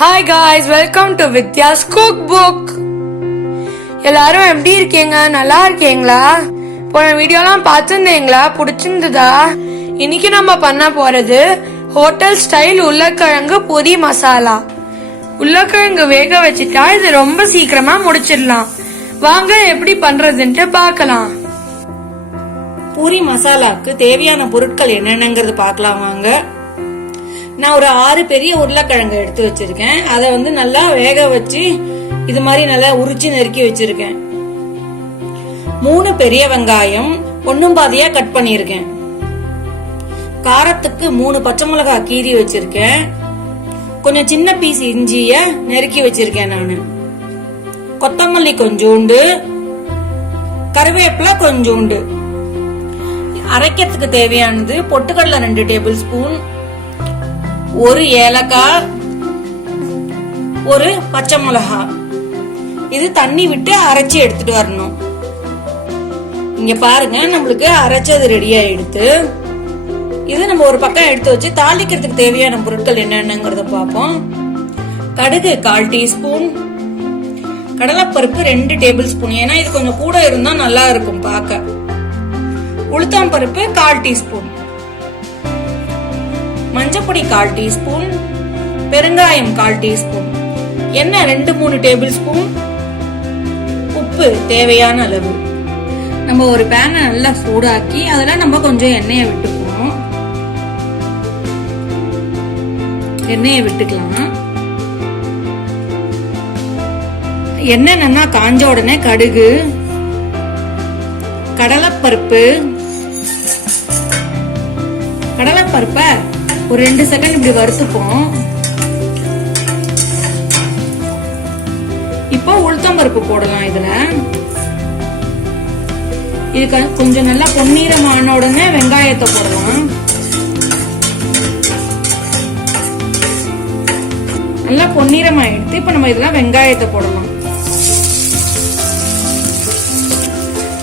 Hi guys, welcome to Vidya's Cookbook. எல்லாரும் எப்படி இருக்கீங்க? நல்லா இருக்கீங்களா? போன வீடியோலாம் பார்த்துருந்தீங்களா? பிடிச்சிருந்ததா? இன்னைக்கு நம்ம பண்ண போறது ஹோட்டல் ஸ்டைல் உருளைக்கிழங்கு பொரி மசாலா. உருளைக்கிழங்கு வேக வச்சுட்டா இது ரொம்ப சீக்கிரமா முடிச்சிடலாம். வாங்க எப்படி பண்றதுன்ட்டு பார்க்கலாம். பூரி மசாலாக்கு தேவையான பொருட்கள் என்னென்னங்கிறது பார்க்கலாம் வாங்க. நான் ஒரு 6 பெரிய உருளைக்கிழங்கு எடுத்து வச்சிருக்கேன். அதை நல்லா வேக வச்சு இது மாதிரி நல்லா உரிச்சு நறுக்கி வச்சிருக்கேன். 3 பெரிய வெங்காயம் ஒன்னும் பாதியா கட் பண்ணிருக்கேன். காரத்துக்கு 3 பச்சை மிளகாய் கீறி வச்சிருக்கேன். கொஞ்சம் சின்ன பீஸ் இஞ்சிய நறுக்கி வச்சிருக்கேன் நானு. கொத்தமல்லி கொஞ்சோண்டு, கருவேப்பிலை கொஞ்சோண்டு. அரைக்கிறதுக்கு தேவையானது பொட்டுக்கடலை 2 டேபிள் ஸ்பூன், 1 ஏலக்காய், 1 பச்சை மிளகாய். இது தண்ணி விட்டு அரைச்சி எடுத்துட்டு வரணும். இங்க பாருங்க, நம்மளுக்கு அரைச்சது ரெடி ஆயிடுத்து. இது நம்ம ஒரு பக்கம் எடுத்து வச்சு தாளிக்கிறதுக்கு தேவையான பொருட்கள் என்னென்னங்கிறத பார்ப்போம். கடுகு 1/4 டீஸ்பூன், கடலைப்பருப்பு 2 டேபிள் ஸ்பூன், ஏன்னா இது கொஞ்சம் கூட இருந்தா நல்லா இருக்கும் பார்க்க. உளுத்தம் பருப்பு 1/4 டீஸ்பூன், மஞ்சப்பொடி 1/4 டீஸ்பூன், பெருங்காயம் 1/4 டீஸ்பூன், எண்ணெய் 2-3 டேபிள் ஸ்பூன், உப்பு தேவையான அளவு. நம்ம ஒரு பேனை நல்லா சூடாக்கி அதுல நம்ம கொஞ்சம் எண்ணெயை விட்டுக்குவோம். எண்ணெயை விட்டுக்கலாம். எண்ணெய் நல்லா காஞ்ச உடனே கடுகு, கடலைப்பருப்பு, கடலைப்பருப்பை ஒரு 2 செகண்ட் இப்படி வறுத்துப்போம். இப்போ உளுத்தம் பருப்பு போடலாம். இதுல இது கொஞ்சம் நல்லா பொன்னிறமான உடனே வெங்காயத்தை போடலாம். நல்லா பொன்னிறமாயிடுத்து. இப்ப நம்ம இதுல வெங்காயத்தை போடலாம்.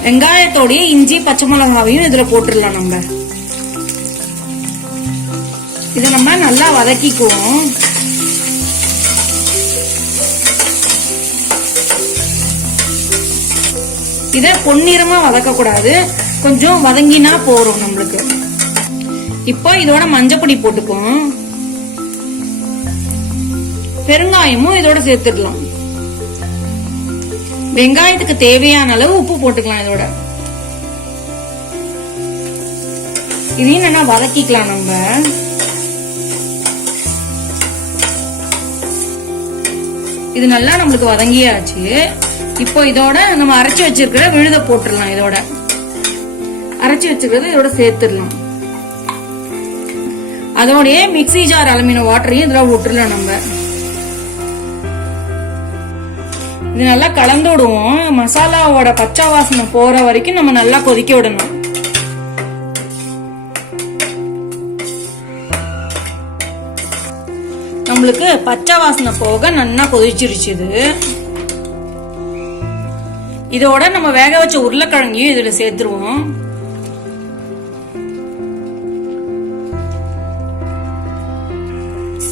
வெங்காயத்தோடைய இஞ்சி பச்சை மிளகாவையும் இதுல போட்டுடலாம். நம்ம இதை நம்ம நல்லா வதக்கிக்குவோம். இத பொன்னிறமா வதக்க கூடாது, கொஞ்சம் வதங்கினா போறோம் நம்மளுக்கு. இப்போ இதோட மஞ்சப்பொடி போட்டுக்குவோம். பெருங்காயமும் இதோட சேர்த்துடலாம். வெங்காயத்துக்கு தேவையான அளவு உப்பு போட்டுக்கலாம். இதோட இதையும் நல்லா வதக்கிக்கலாம். நம்ம இது நல்லா நம்மளுக்கு வதங்கியாச்சு. இப்போ இதோட நம்ம அரைச்சி வச்சிருக்கிற விழுத போட்டுடலாம். இதோட அரைச்சி வச்சிருக்கிறது இதோட சேர்த்துடலாம். அதோடய மிக்ஸி ஜார் அலுமின வாட்டரையும் இதெல்லாம் விட்டுடலாம். நம்ம இது நல்லா கலந்து விடுவோம். மசாலாவோட பச்சை வாசனை போற வரைக்கும் நம்ம நல்லா கொதிக்க விடணும். நம்மளுக்கு பச்சை வாசனை போக நல்லா கொதிச்சிருச்சு. இதோட நம்ம வேக வச்ச உருளைக்கிழங்கையும் இதுல சேர்த்துருவோம்.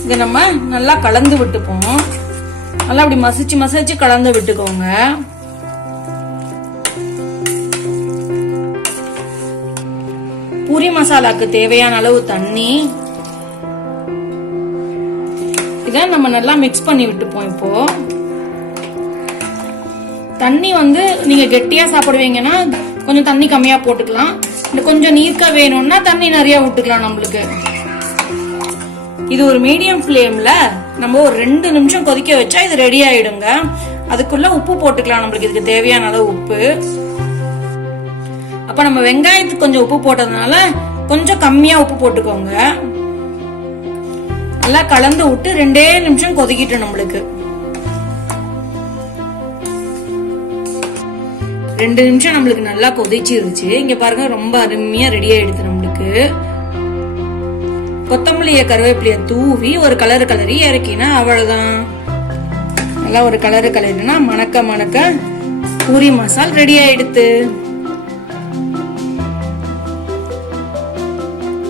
இத நம்ம நல்லா கலந்து விட்டுப்போம். நல்லா அப்படி மசிச்சு மசிச்சு கலந்து விட்டுக்கோங்க. பூரி மசாலாக்கு தேவையான அளவு தண்ணி. இத நம்ம நல்லா மிக்ஸ் பண்ணி விட்டுப்போம். இப்போ தண்ணி நீங்க கெட்டியா சாப்பிடுவீங்கன்னா கொஞ்சம் தண்ணி கம்மியா போட்டுக்கலாம். கொஞ்சம் நீர்க்க வேணும்னா தண்ணி நிறைய விட்டுக்கலாம். நம்மளுக்கு இது ஒரு மீடியம் ஃப்ளேம்ல நம்ம ஒரு 2 நிமிஷம் கொதிக்க வச்சா இது ரெடி ஆயிடுங்க. அதுக்குள்ள உப்பு போட்டுக்கலாம். நம்மளுக்கு இதுக்கு தேவையான அளவு உப்பு. அப்ப நம்ம வெங்காயத்துக்கு கொஞ்சம் உப்பு போட்டதுனால கொஞ்சம் கம்மியா உப்பு போட்டுக்கோங்க. நல்லா கலந்து விட்டு 2 நிமிஷம் கொதிக்கிட்டு நம்மளுக்கு. 2 நிமிஷம் நம்மளுக்கு நல்லா கொதிச்சிருச்சு. இங்க பாருங்க, ரொம்ப அருமையா ரெடி ஆயிடுது நம்மளுக்கு. கொத்தமல்லிய கருவேப்பிலைய தூவி ஒரு கலர் கலரி இறக்கினா அவ்வளவுதான். நல்லா ஒரு கலர் கலரினா மணக்க மணக்க பூரி மசால் ரெடி ஆயிடுது.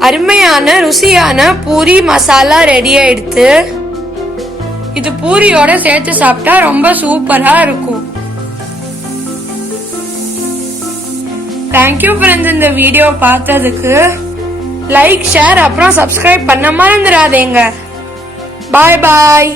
அருமையான ருசியான பூரி மசாலா ரெடி ஆயிடுத்து. இது பூரியோட சேர்த்து சாப்பிட்டா ரொம்ப சூப்பரா இருக்கும். தேங்க்யூ ஃப்ரெண்ட்ஸ், இந்த வீடியோ பார்த்ததுக்கு. லைக், ஷேர் அப்புறம் சப்ஸ்கிரைப் பண்ண மறந்துடாதீங்க. பாய் பாய்.